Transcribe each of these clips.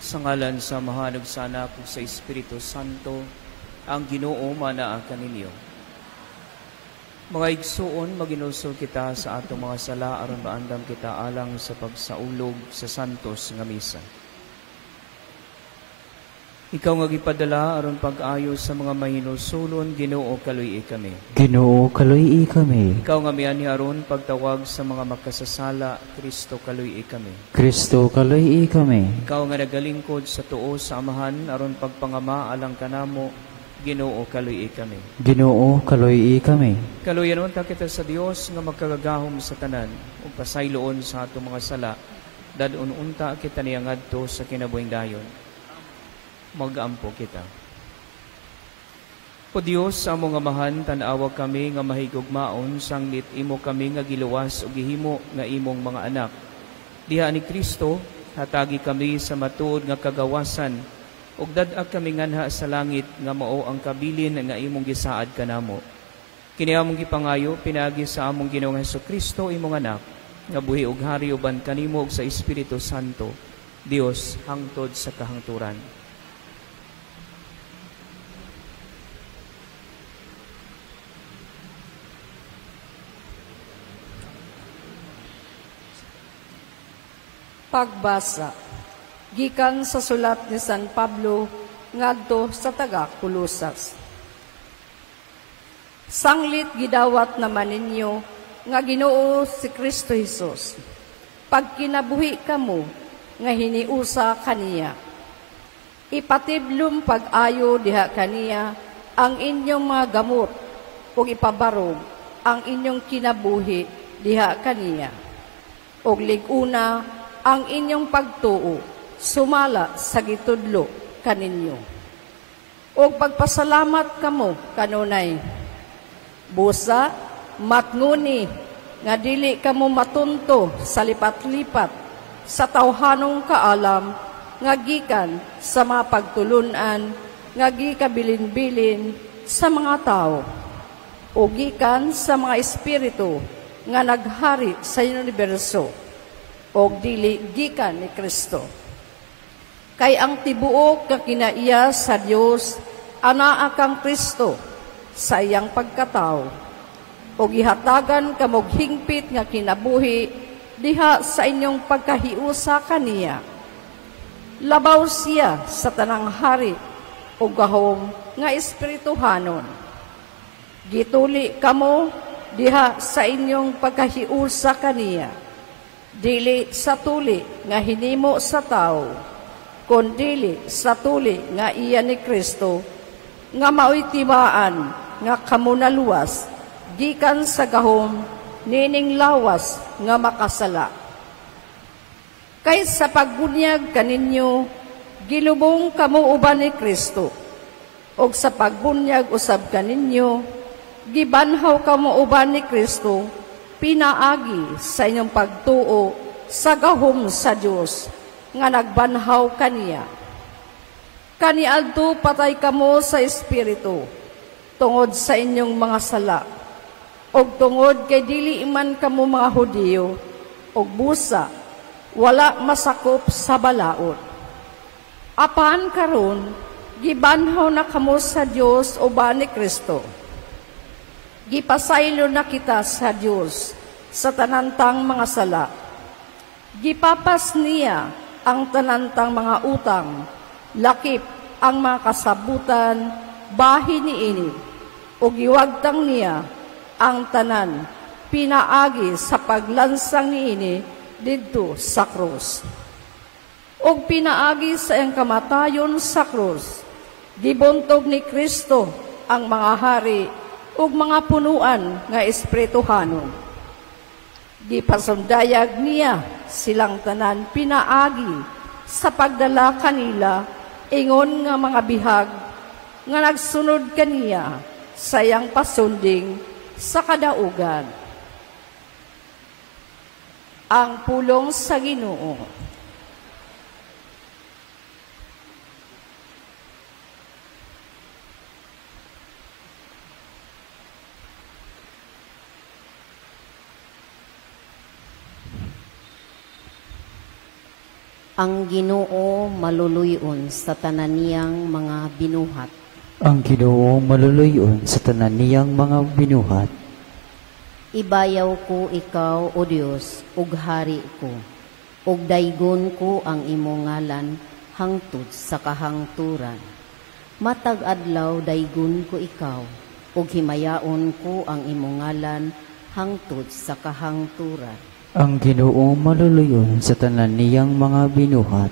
Sa ngalan sa Mahanag sa Anak ug sa Espiritu Santo, ang Ginoo manaa kaninyo. Mga igsuon, maginusol kita sa atong mga sala aron maandam kita alang sa pagsaulog sa santos nga misa. Ikaw nga gipadala aron pag-ayo sa mga mahinusulon, Ginoo kaluy kami. Ginoo kaluy kami. Ikaw nga miani aron pagtawag sa mga makasasala, Kristo kaluy kami. Kristo kaluy kami. Ikaw nga nagalingkod sa tuo sa Amahan aron pagpangama alang kanamo, Ginoo kaluy kami. Ginoo kaluy kami. Kaluyanon ta kita sa Dios nga magkagagahom sa tanan ug pasayloon sa atong mga sala, dadon unta kita niya ngadto sa kinabuhing dayon. Mag-ampo kita. O Dios, sa among amahan, tanawa kami nga mahigugmaon, sanglit imo kami nga giluwas o gihimo nga imong mga anak. Diha ni Kristo, hatagi kami sa matuod nga kagawasan, ug dadag kami nganha sa langit nga mao ang kabilin nga imong gisaad kanamo. Kini among gipangayo, pinagi sa among Ginoong Hesukristo, imong anak, nga buhi ug hari uban kanimo ug sa Espiritu Santo, Dios, hangtod sa kahangturan. Pagbasa gikan sa sulat ni San Pablo ngadto sa taga-Kolosas. Sanglit gidawat naman ninyo nga Ginoo si Kristo Jesus. Pag kinabuhi kamo nga hiniusa kaniya. Ipatiblom pag-ayo diha kaniya ang inyong mga gamot ug ipabarog ang inyong kinabuhi diha kaniya. Og liguna ang inyong pagtuo, sumala sa gitudlo kaninyo. O pagpasalamat kamo kanunay. Busa, matnguni, nga dili kamo matunto sa lipat-lipat, sa tawhanong kaalam, nga gikan sa mga pagtulunan, nga gikabilin-bilin sa mga tao, o gikan sa mga espiritu, nga naghari sa universo, o dili gikan ni Kristo. Kay ang tibuok nga kinaiya sa Dios anaa kang Kristo sa iyang pagkatao, o gihatagan kamog hingpit nga kinabuhi diha sa inyong pagkahiusa kaniya. Labaw siya sa tanang hari o gahom nga espirituhanon. Gituli kamo diha sa inyong pagkahiusa kaniya. Dili sa tuli nga hinimo sa tao, kundili sa tuli nga iya ni Kristo, nga mao'y tibaan nga kamunaluwas, gikan sa gahom, nining lawas nga makasala. Kay sa pagbunyag kaninyo, gilubong kamo uban ni Kristo, og sa pagbunyag usab kaninyo, gibanhaw kamo uban ni Kristo, pinaagi sa inyong pagtuo sa gahom sa Dios nga nagbanhaw kaniya. Kaniadto patay kamo sa espiritu tungod sa inyong mga sala, og tungod kay dili man kamo mga Hudiyo, og busa wala masakop sa balaod. Apan karon gibanhaw na kamo sa Dios uban ni Kristo. Gipasaylo na kita sa Dios sa tanantang mga sala. Gipapas niya ang tanantang mga utang, lakip ang mga kasabutan, bahi niini, o giwagtang niya ang tanan, pinaagi sa paglansang niini didto sa krus. O pinaagi sa iyang kamatayon sa krus, gibuntog ni Kristo ang mga hari ug mga punuan nga espirituhanon. Gipasundayag niya silang tanan pinaagi sa pagdala kanila ingon nga mga bihag nga nagsunod kaniya sa iyang pasunding sa kadaugan. Ang pulong sa Ginoo. Ang Ginoo maluluyon sa tanan niyang mga binuhat. Ang Ginoo maluluyon sa tanan niyang mga binuhat. Ibayaw ko ikaw, O Dios, ug hari ko, ug daygon ko ang imong ngalan hangtod sa kahangturan. Matag adlaw daygon ko ikaw, ug himayaon ko ang imong ngalan hangtod sa kahangturan. Ang Ginoo maluluyon sa tanan niyang mga binuhat.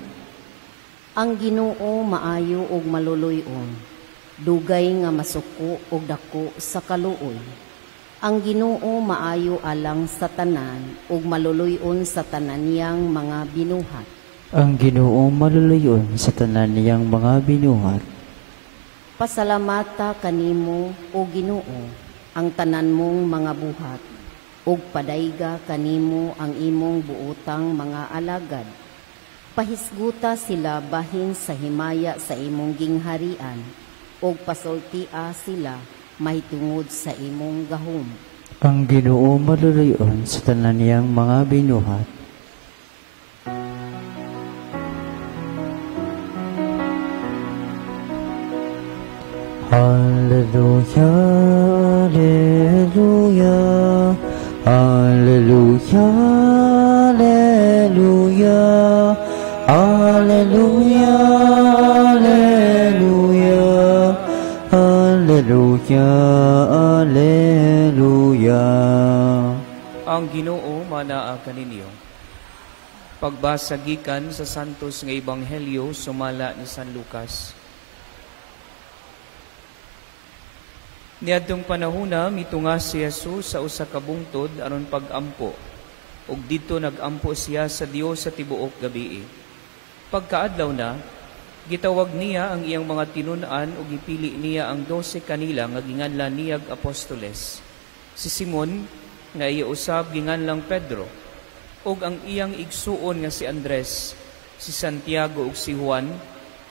Ang Ginoo maayo ug maluluyon, dugay nga masuko ug dako sa kaluoy. Ang Ginoo maayo alang sa tanan ug maluluyon sa tanan niyang mga binuhat. Ang Ginoo maluluyon sa tanan niyang mga binuhat. Pasalamata kanimo, O Ginoo, ang tanan mong mga buhat, ug padayga kanimo ang imong buotang mga alagad. Pahisguta sila bahin sa himaya sa imong gingharian, ug pasultia sila mahitungod sa imong gahom. Ang Ginoo maluluyon sa tanan niyang mga binuhat. Hallelujah, Hallelujah, Hallelujah, Hallelujah, Hallelujah, Hallelujah, Hallelujah, Hallelujah. Ang Ginoo manaa kaninyo. Pagbasa gikan sa santos nga ebanghelyo sumala ni San Lucas. Niadtong panahona mitunga si Jesus sa usa ka bungtod aron pag-ampo, ug didto nag-ampo siya sa Dios sa tibuok gabii. Pagkaadlaw na, gitawag niya ang iyang mga tinun-an ug gipili niya ang 12 kanila nga ginganlan niyag apostoles. Si Simon nga iya usab ginganlang Pedro, ug ang iyang igsuon nga si Andres, si Santiago ug si Juan,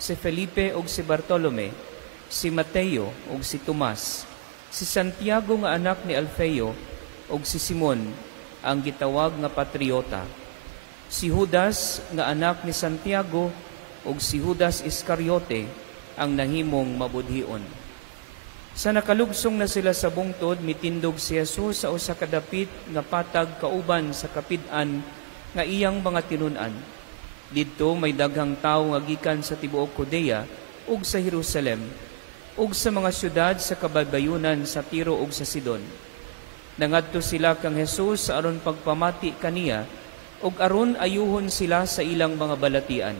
si Felipe ug si Bartolome, si Mateo ug si Tomas, si Santiago nga anak ni Alfeo ug si Simon ang gitawag nga Patriota, si Judas nga anak ni Santiago ug si Judas Iscariote ang nahimong mabudhion. Sa nakalugsong na sila sa bungtod, mitindog si Jesus sa usa ka dapit nga patag kauban sa kapid-an nga iyang mga tinun-an. Didto may daghang tawo nga gikan sa tibuok Judea ug sa Jerusalem ug sa mga syudad sa kabaybayunan sa Tiro ug sa Sidon. Nangadto sila kang Jesus aron pagpamati kaniya ug aron ayuhon sila sa ilang mga balatian.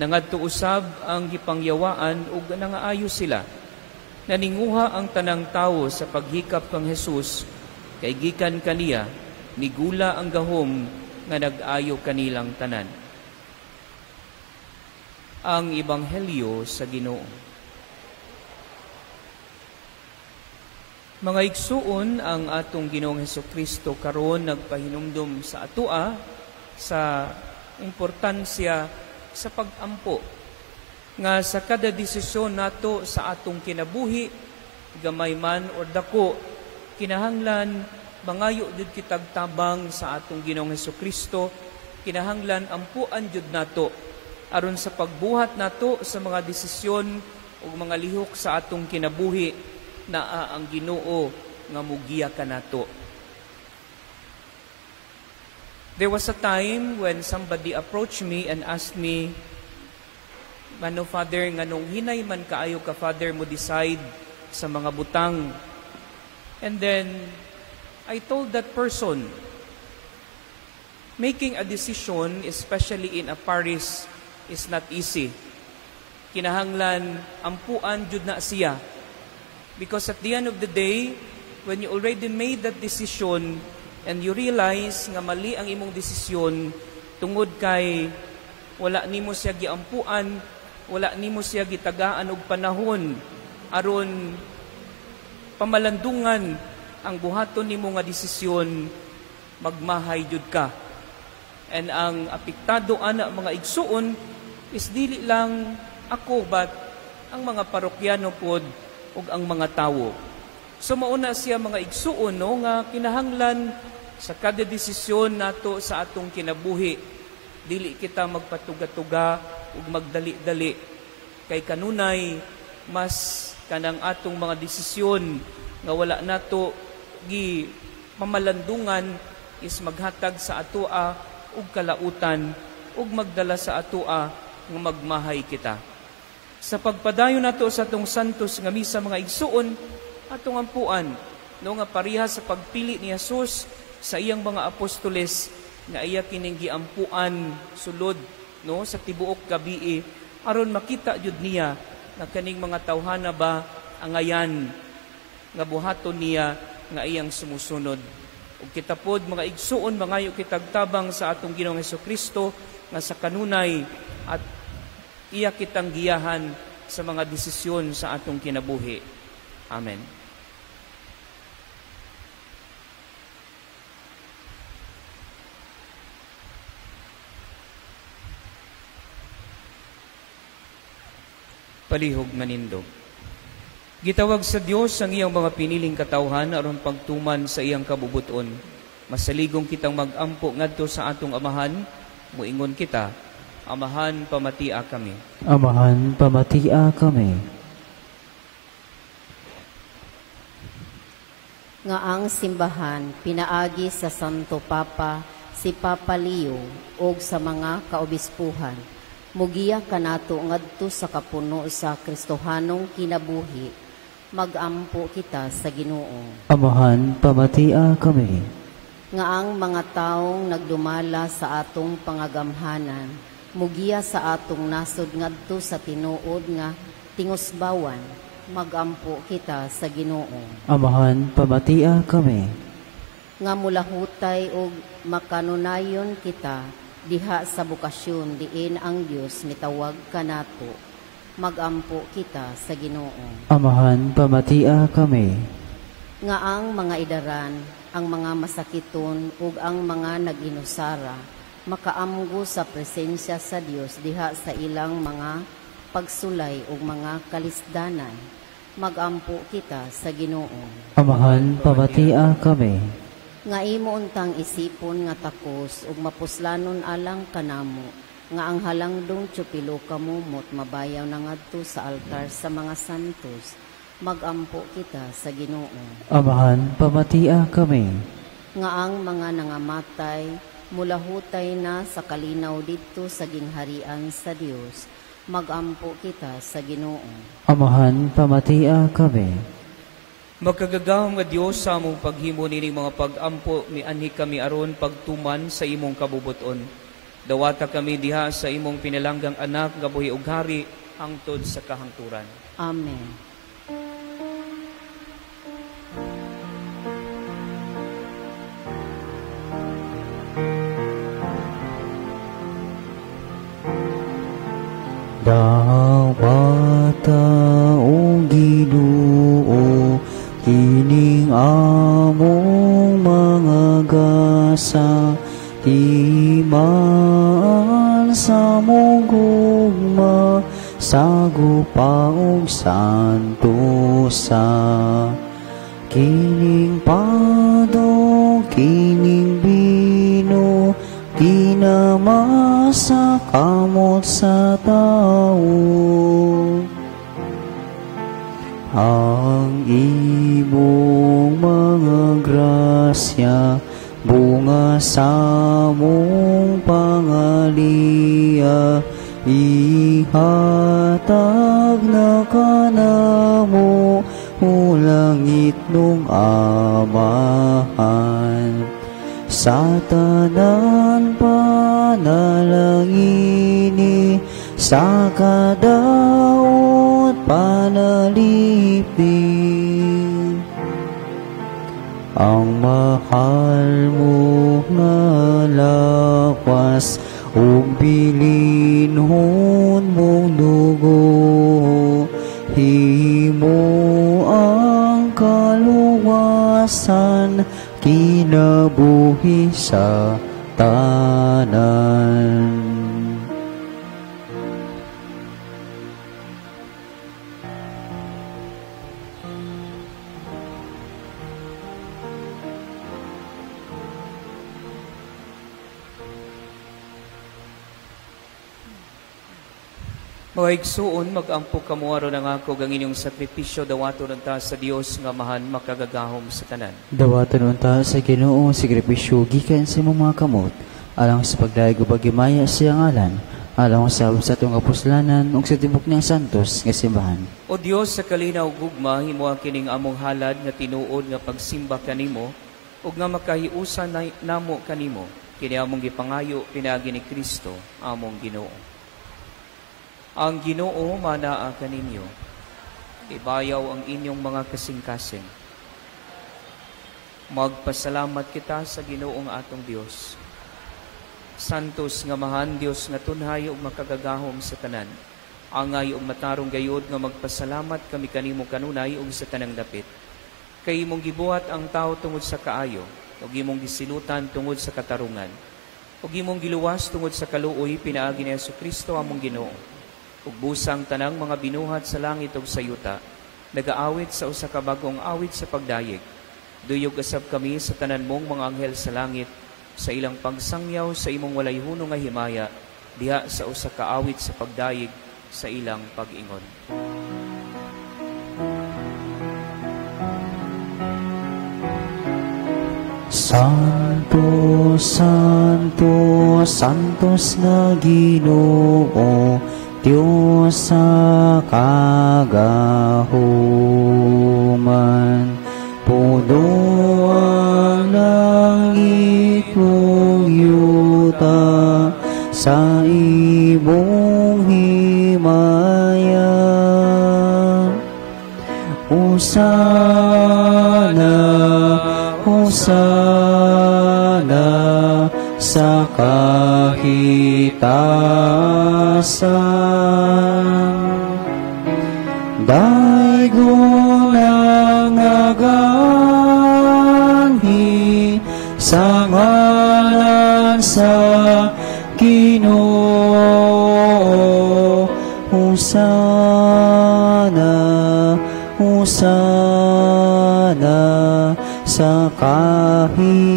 Nangadto usab ang gipangyawaan ug nangaayo sila. Naninguha ang tanang tawo sa paghikap kang Jesus kay gikan kaniya nigula ang gahom nga nag-ayo kanilang tanan. Ang ebanghelyo sa Ginoo. Mga igsuon, ang atong Ginoong Hesukristo karon nagpahinumdum sa atua sa importansya sa pag-ampo nga sa kada desisyon nato sa atong kinabuhi, gamay man o dako, kinahanglan mangayo jud kitag tabang sa atong Ginoong Hesukristo, kinahanglan ampuan jud nato aron sa pagbuhat nato sa mga desisyon o mga lihok sa atong kinabuhi na ang Ginoo nga mugiya kanato. There was a time when somebody approached me and asked me, "Mano, Father, nga nung hinay man kaayo ka, Father, mo decide sa mga butang." And then, I told that person, making a decision, especially in a parish, is not easy. Kinahanglan ampuan jud na siya. Because at the end of the day, when you already made that decision and you realize nga mali ang imong desisyon tungod kay wala nimo siya giampuan, wala nimo siya gitagaan og panahon aron pamalandungan ang buhaton nimo nga desisyon, magmahay jud ka. And ang apektado ana mga igsuon is dili lang ako but ang mga parokyano pod ug ang mga tawo. So mauna siya mga igsuon no nga kinahanglan sa kada desisyon nato sa atong kinabuhi, Dili kita magpatuga-tuga ug magdali-dali. Kay kanunay, mas kanang atong mga desisyon nga wala nato gi mamalandungan is maghatag sa atoa ug kalautan ug magdala sa atoa nga magmahay kita. Sa pagpadayon nato sa atong santos nga misa mga igsuon, atong ampuan no nga pareha sa pagpili ni Jesus sa iyang mga apostoles nga iya kining giampuan sulod no sa tibuok gabii aron makita jud niya nga kaning mga tawhana ba angayan nga buhaton niya nga iyang sumusunod. Ug kita pod mga igsuon mangayo kitag tabang sa atong Ginoong Hesukristo nga sa kanunay at iya kitang giyahan sa mga desisyon sa atong kinabuhi. Amen. Palihog manindog. Gitawag sa Dios ang iyang mga piniling katawhan aron pagtuman sa iyang kabubuton. Masaligong kitang mag-ampo ngadto sa atong amahan, muingon kita, Amahan, pamatia kami. Amahan, pamatia kami. Nga ang simbahan pinaagi sa Santo Papa si Papa Leo o sa mga kaobispuhan. Mugiya kanato ngadto sa kapuno sa Kristohanong kinabuhi, mag-ampo kita sa Ginoo. Amahan, pamatia kami. Nga ang mga taong nagdumala sa atong pangagamhanan, mugiya sa atong nasod ngadto sa tinuod nga tingusbawan, mag-ampo kita sa Ginoo. Amahan, pamatia kami. Nga mulahutay og makanunayon kita diha sa bukasyon diin ang Dios mitawag kanato, mag-ampo kita sa Ginoo. Amahan, pamatia kami. Nga ang mga idaran, ang mga masakiton ug ang mga nag-inusara makaamgo sa presensya sa Dios diha sa ilang mga pagsulay ug mga kalisdanan, mag-ampo kita sa Ginoo. Amahan, pamatia kami. Nga imo untang isipon nga takos ug mapuslanon alang kanamo, nga ang halangdong tsupilo kamo mot mabayaw na ngadto sa altar sa mga santos, mag-ampo kita sa Ginoo. Amahan, pamatia kami. Nga ang mga nangamatay mulahutay na sa kalinaw didto sa gingharian sa Dios, mag-ampo kita sa Ginoo. Amahan, pamatia kami. Magkagagahom nga Dios sa among paghimo nining mga pag-ampo mianhi kami aron pagtuman sa imong kabubuton. Dawata kami diha sa imong pinalanggang anak nga buhi ug hari hangtod sa kahangturan. Amen. Dawata o Ginoo, kining among mga gasa, timaan sa mong gugma, sagupa og santo sa kining padong, kining bino, kinamasa kamot sa tao. Ang imong mga grasya, bunga sa mong pangalia, ihatag na kanamo ulangit nung amahan. Sa tanan panalangini, sa kadaot panalipin, ang mahal mo na lawas ug bilinhon mong dugo, himo ang kaluwasan kinabuhi sa tanan. Mga igsuon, mag-ampo kamo aron ang ako ang inyong sakripisyo dawaton unta sa Dios nga mahan makagagahom sa tanan. Dawaton unta sa Ginoo sakripisyo gikan sa imong mga kamot, alang sa pagdayeg ug paghimaya sa ngalan, alang sa atong kapuslanan ug sa tibok niyang santos nga simbahan. O Dios sa kalinaw ug gugma, himuha kining among halad nga tinuod nga pagsimba kanimo ug nga makahiusan namo kanimo. Kini among gipangayo pinaagi ni Kristo among Ginoo. Ang Ginoo manaa kaninyo, ibayaw ang inyong mga kasing-kasing. Magpasalamat kita sa Ginoong atong Dios. Santos nga mahan Dios nga tunhay ug makagagahom sa tanan. Angay ug matarong gayod nga magpasalamat kami kanimo kanunay ug sa tanang dapit. Kay imong gibuhat ang tao tungod sa kaayo, ug imong gisilutan tungod sa katarungan, ug imong giluwas tungod sa kaluoy pinaagi ni Jesucristo among Ginoo. Ug busang tanang mga binuhat sa langit ug sa yuta, nagaawit sa usa ka bagong awit sa pagdayeg. Duyog asab kami sa tanan mong mga anghel sa langit, sa ilang pagsangyaw sa imong walay hunong nga himaya, diha sa usa ka awit sa pagdayeg sa ilang pag-ingon. Santo, Santo, Santos na Ginoo, Diyos sa kagahuman, puno ang langit mong yuta, sa imong himaya. Hosana, Hosana, sa kahitasan. Daigon ang aganhi sa ngalan sa Ginoo. Hosana, Hosana, sa kahitasan.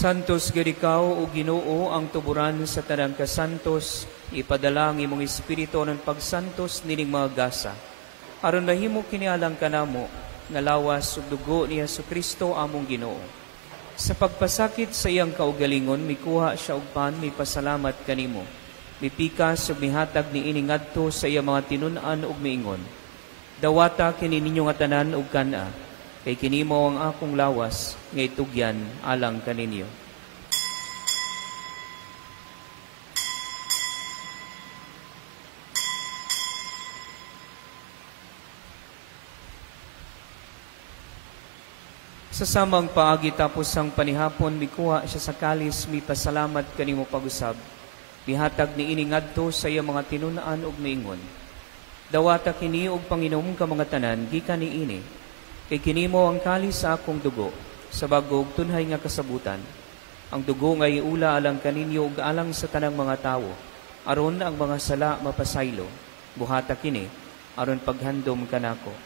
Santos gid ikaw o Ginoo ang tuburan sa tanang kasantos, ipadala ang imong espiritu ng pagsantos nining mga gasa. Aron mahimo kinialang kanamo nga lawas ug dugo ni Jesucristo among Ginoo. Sa pagpasakit sa iyang kaugalingon, mikuha siya og pan, mipasalamat kanimo. Mipikas ug mihatag ni ini ngadto sa iyang mga tinun-an ug miingon. Dawata kini ninyo nga tanan ug kana, kay kini mao ang akong lawas nga itugyan alang kaninyo. Sa samang paagi tapos ang panihapon, mikuha siya sa kalis, mipasalamat kanimo pag-usab. Mihatag ni ini ngadto sa iyang mga tinun-an ug miingon. Dawata kini og panginom ka mga tanan gikan niini. Kay kini mo ang kalis sa akong dugo, sa bagog tunhay nga kasabutan. Ang dugo nga iula alang kaninyo ug alang sa tanang mga tawo. Aron ang mga sala mapasaylo. Buhata kini aron paghandom kanako.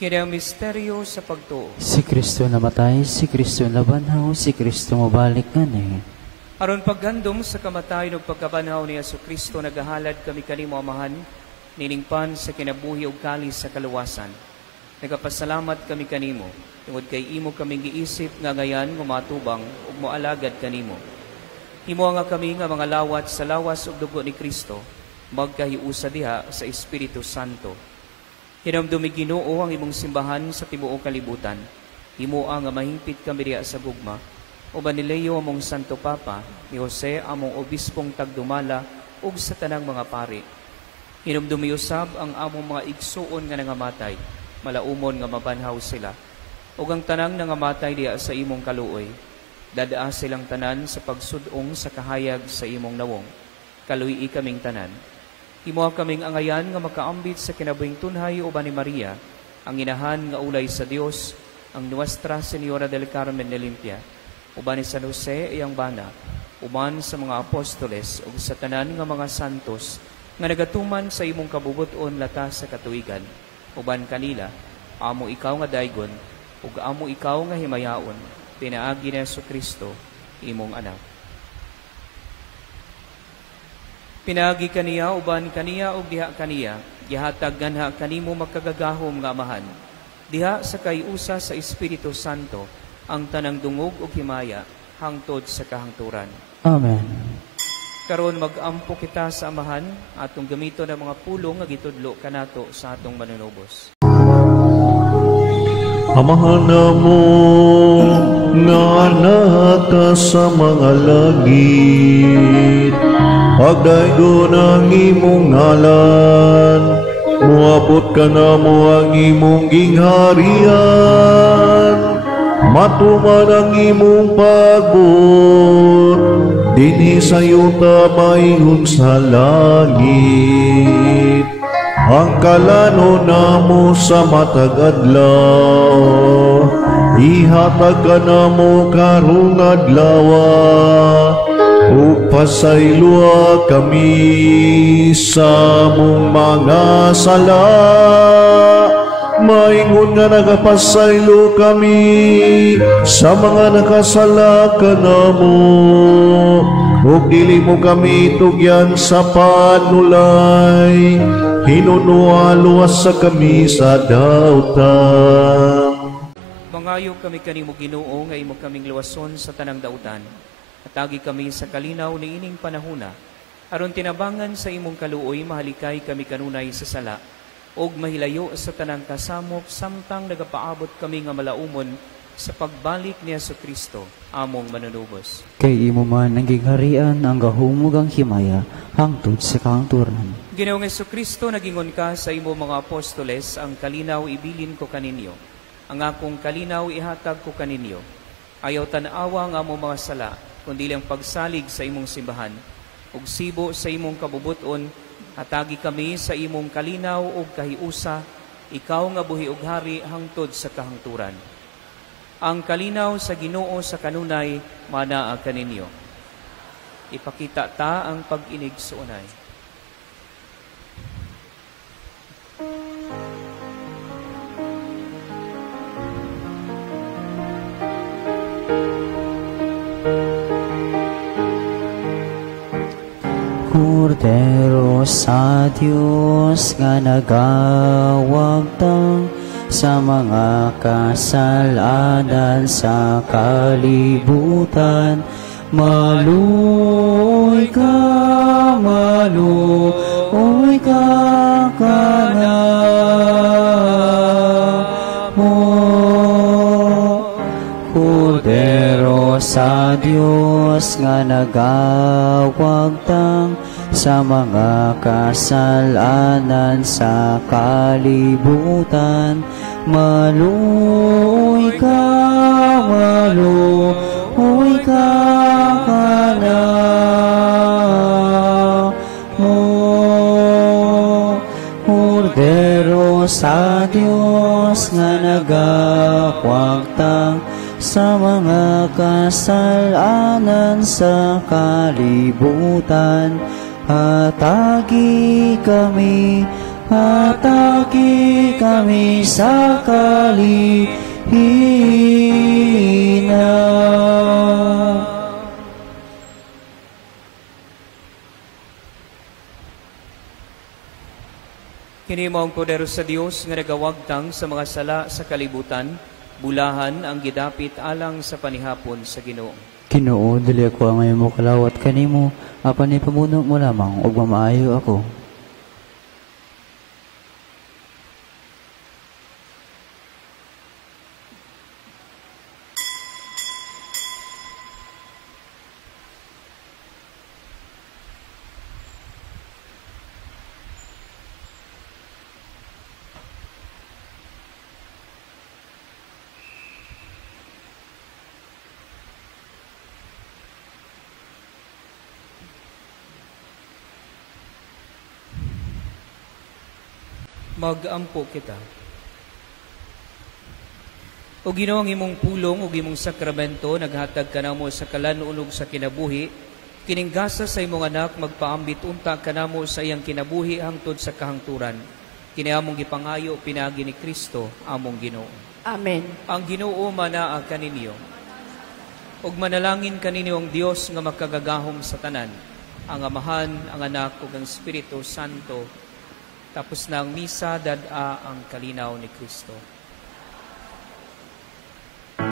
Kini ang misteryo sa pagtuo. Si Kristo namatay, si Kristo nabanhaw, si Kristo mabalik ngani. Aron paghandom sa kamatayon ug pagkabanhaw ni Jesucristo, nagahalad kami kanimo amahan, niningpan sa kinabuhi ug kalis sa kaluwasan. Nagapasalamat kami kanimo, tungod kay imo kami giisip nga ngayan nga matubang ug moalagad kanimo. Himo nga kami nga mga lawat sa lawas ug dugo ni Kristo, magkahiusa diha sa Espiritu Santo. Hinamdumi Ginoo ang imong simbahan sa tibuok kalibutan. Himoa nga mahingpit kami diha sa gugma. O Banileo among Santo Papa, ni Jose among obispong tagdumala ug sa tanang mga pari. Hinamdumi usab ang among mga igsuon nga nangamatay, malaumon nga mabanhaw sila. Ug ang tanang nangamatay diha sa imong kaluoy, dadaa silang tanan sa pagsudong sa kahayag sa imong nawong. Kaluyi kaming tanan. Himoa kaming angayan nga makaambit sa kinabuhing tunhay uban ni Maria, ang inahan nga ulay sa Dios, ang Nuestra Señora del Carmen de Limpia, uban ni San Jose iyang bana, uman sa mga apostoles ug sa tanan nga mga santos nga nagatuman sa imong kabubuton latas sa katuigan. Uban kanila, amo ikaw nga daygon ug amo ikaw nga himayaon, pinaagi ni Jesucristo, imong anak. Pinaagi kaniya, uban kaniya ug diha kaniya, gihatag ganha kanimo magkagagahom nga amahan. Diha sa kayusa sa Espiritu Santo, ang tanang dungog ug himaya, hangtod sa kahangturan. Amen. Karon mag-ampo kita sa amahan, atong gamito ng mga pulong nga gitudlo kanato sa atong manunubos. Amahan namo nga anak ka sa mga langit, pagdaygon ang imong ngalan, muabot ka na mo ang imong gingharian, matuman ang imong pagbuot, dinhi sa yuta maingon sa langit. Ang kalano namo sa matag adlaw, ihatag ka namo karong adlawa, ug pasaylua kami sa mong mga sala. Maingon nga nagapasaylo kami sa mga nakasala kanamo, ug dili mo kami tugyan sa panulay, hinunua luwas sa kami sa dautan. Mangayo kami kanimo Ginoo nga imo kaming luwason sa tanang dautan. Atagi kami sa kalinaw ni ining panahona, aron tinabangan sa imong kaluoy mahalikay kami kanunay sa sala, og mahilayo sa tanang kasamok samtang nagapaabot kami nga malaumon sa pagbalik ni Jesucristo, among manunubos. Kay imo man ang gingharian, ang gahumog ang himaya, hangtod sa kahangturan. Ginoong Jesucristo, nagingon ka sa imo mga apostoles, ang kalinaw ibilin ko kaninyo. Ang akong kalinaw ihatag ko kaninyo. Ayaw tanawa ang among mga sala, kundi lang pagsalig sa imong simbahan, ug sibo sa imong kabubuton, atagi kami sa imong kalinaw ug kahiusa, ikaw nga buhi ug hari hangtod sa kahangturan. Ang kalinaw sa Ginoo sa kanunay manaa kaninyo. Ipakita ta ang pag-inig sa unay. Kordero sa Diyos nga nagawagtang sa mga kasalanan sa kalibutan, maluoy ka kanamo. Kordero sa Diyos nga nagawagtang sa mga kasalanan sa kalibutan, maluoy ka kanamo. Kordero sa Diyos nga nagawagtang sa mga kasalanan sa kalibutan, hatagi kami sa kalihina. Kini mao ang poder sa Dios nga nagawagtang sa mga sala sa kalibutan, bulahan ang gidapit alang sa panihapon sa Ginoo. Ginoo, dili ako ang imo kalawat kanimo, apan ipamuno mo lamang ug mamaayo ako. Mag-ampo kita. O Ginoo, ang imong pulong ug imong sakramento naghatag kanamo sa kalan-unog sa kinabuhi, Kininggasa sa imong anak, magpaambit unta kanamo sa iyang kinabuhi hangtod sa kahangturan. Kiniamong gipangayo pinagi ni Kristo, among Ginoo. Amen. Ang Ginoo manaa kaninyo. Ug manalangin kaninyo ang Dios nga makagagahom sa tanan, ang Amahan, ang Anak, ug ang Espiritu Santo. Tapos na ang misa, dad-a ang kalinaw ni Kristo.